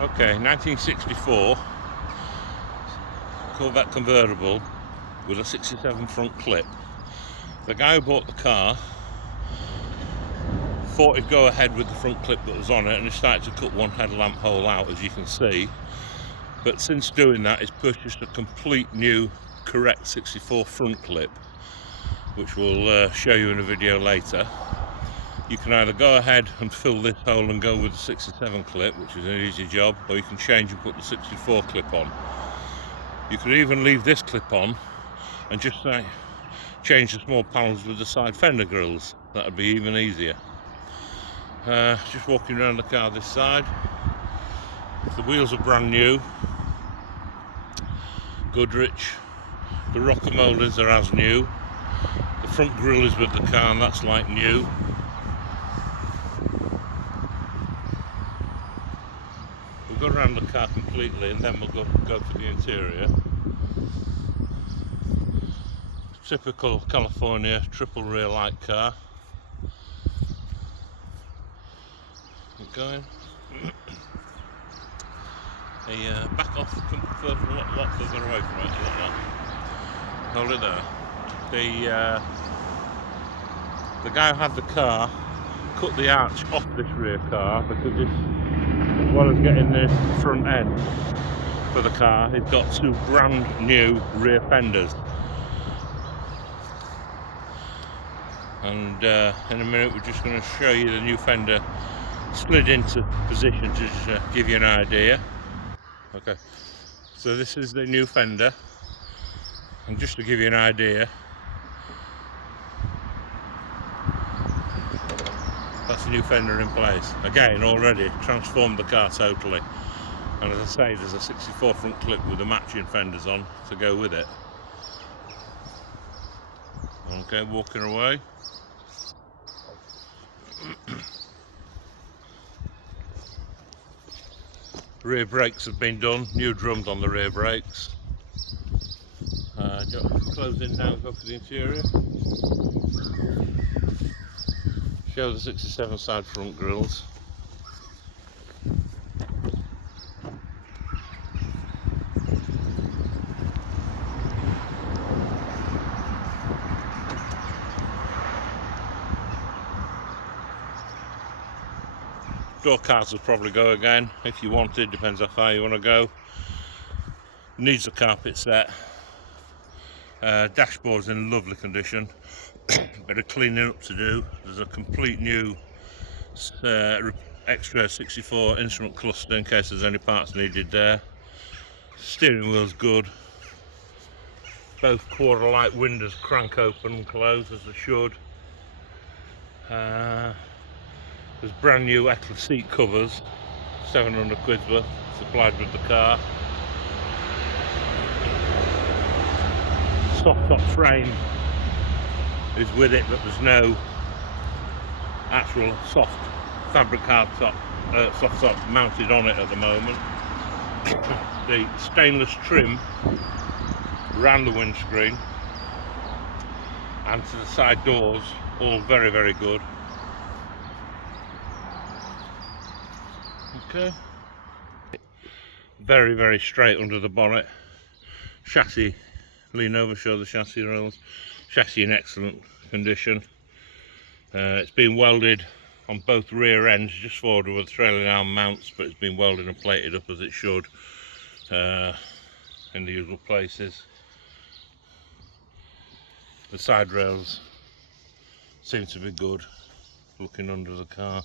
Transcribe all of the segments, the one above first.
Okay, 1964 Corvette convertible with a 67 front clip. The guy who bought the car thought he'd go ahead with the front clip that was on it, and he started to cut one headlamp hole out, as you can see. But since doing that, he's purchased a complete new correct 64 front clip, which we'll show you in a video later. You can either go ahead and fill this hole and go with the 67 clip, which is an easy job, or you can change and put the 64 clip on. You could even leave this clip on and just change the small panels with the side fender grills. That would be even easier. Just walking around the car this side. The wheels are brand new. Goodrich. The rocker moulders are as new. The front grille is with the car, and that's like new. We'll go around the car completely and then we'll go for the interior. Typical California triple rear light car. Keep going. The back off, come further, a lot further away from it, like that. Hold it there. The guy who had the car cut the arch off this rear car because this, as well as getting the front end for the car, it's got two brand new rear fenders. And in a minute we're just going to show you the new fender slid into position to just give you an idea. Okay, so this is the new fender, and just to give you an idea, that's the new fender in place. Again, already transformed the car totally. And as I say, there's a 64 front clip with the matching fenders on to go with it. Okay, walking away. Rear brakes have been done, new drums on the rear brakes. Close in now and go for the interior. Show the 67 side front grills. Door cards will probably go again if you wanted, depends how far you want to go. Needs a carpet set. Dashboard's in lovely condition. Bit of cleaning up to do. There's a complete new extra 64 instrument cluster in case there's any parts needed there. Steering wheel's good. Both quarter light windows crank open and close as they should. There's brand new Eckler seat covers, 700 quid worth, supplied with the car. Soft top frame is with it, but there's no actual soft fabric hard top, soft top mounted on it at the moment. The stainless trim around the windscreen and to the side doors, all very, very good. Okay, very, very straight under the bonnet. Chassis, lean over, show the chassis rails. Chassis in excellent condition. It's been welded on both rear ends, just forward with trailing arm mounts, but it's been welded and plated up as it should in the usual places. The side rails seem to be good, looking under the car.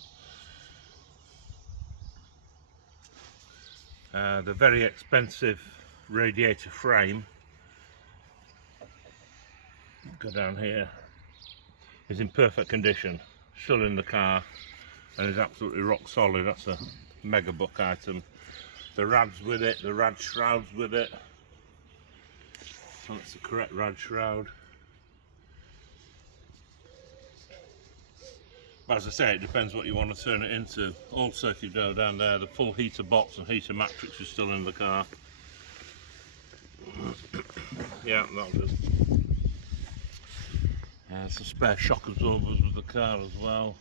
The very expensive radiator frame, go down here, is in perfect condition, still in the car, and is absolutely rock solid. That's a mega buck item. The rad's with it, the rad shroud's with it, so that's the correct rad shroud. But as I say, it depends what you want to turn it into. Also, if you go down there, the full heater box and heater matrix is still in the car. Yeah, that'll do. Some spare shock absorbers with the car as well.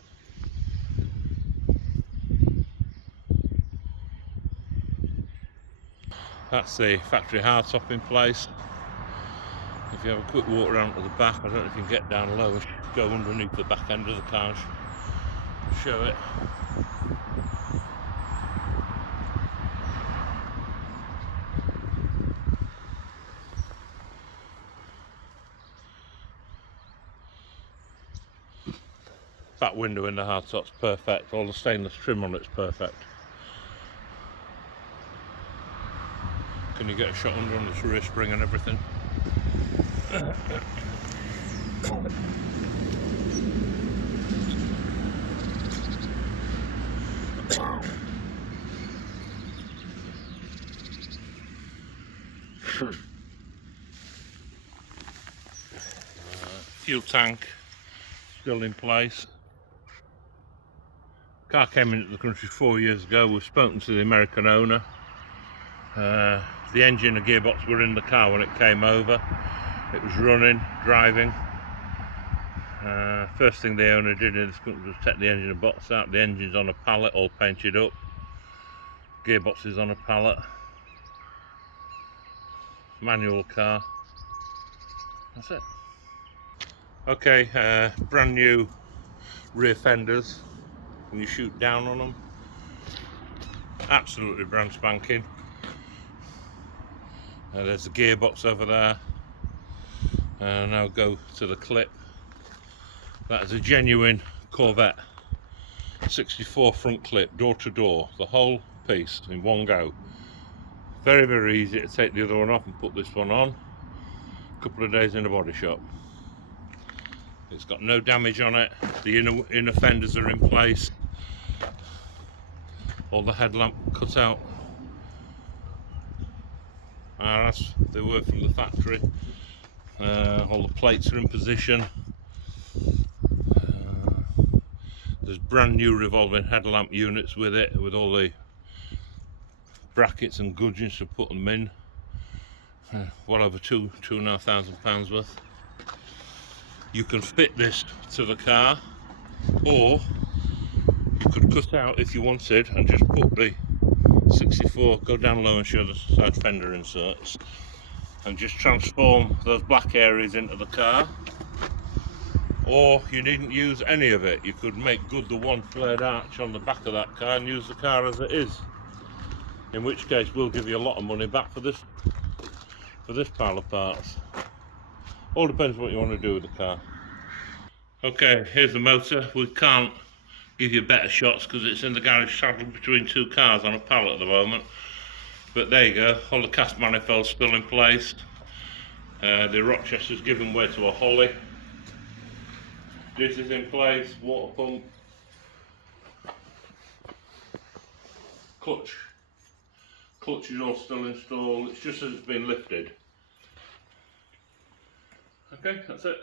That's the factory hardtop in place. If you have a quick walk around to the back, I don't know if you can get down low and go underneath the back end of the car and show it. Back window in the hardtop's perfect, all the stainless trim on it's perfect. Can you get a shot under on this rear spring and everything? Fuel tank still in place. Car came into the country 4 years ago. We've spoken to the American owner. The engine and gearbox were in the car when it came over. It was running, driving. First thing the owner did in this country was take the engine and box out. The engine's on a pallet, all painted up. Gearbox is on a pallet. Manual car. That's it. Okay, brand new rear fenders. When you shoot down on them, absolutely brand spanking. There's the gearbox over there. Now go to the clip. That is a genuine Corvette 64 front clip, door to door, the whole piece in one go. Very, very easy to take the other one off and put this one on. A couple of days in the body shop. It's got no damage on it. The inner fenders are in place. All the headlamp cut out as they were from the factory. All the plates are in position. There's brand new revolving headlamp units with it, with all the brackets and gudgeons to put them in. Well over £2,500 worth. You can fit this to the car, or you could cut out if you wanted and just put the 64, go down low and show the side fender inserts, and just transform those black areas into the car. Or you needn't use any of it. You could make good the one flared arch on the back of that car and use the car as it is, in which case we'll give you a lot of money back for this pile of parts. All depends what you want to do with the car. Okay, here's the motor. We can't give you better shots because it's in the garage saddled between two cars on a pallet at the moment. But there you go, all the cast manifolds still in place. The Rochester's given way to a Holly. This is in place, water pump. Clutch is all still installed, it's just as it's been lifted. Okay, that's it.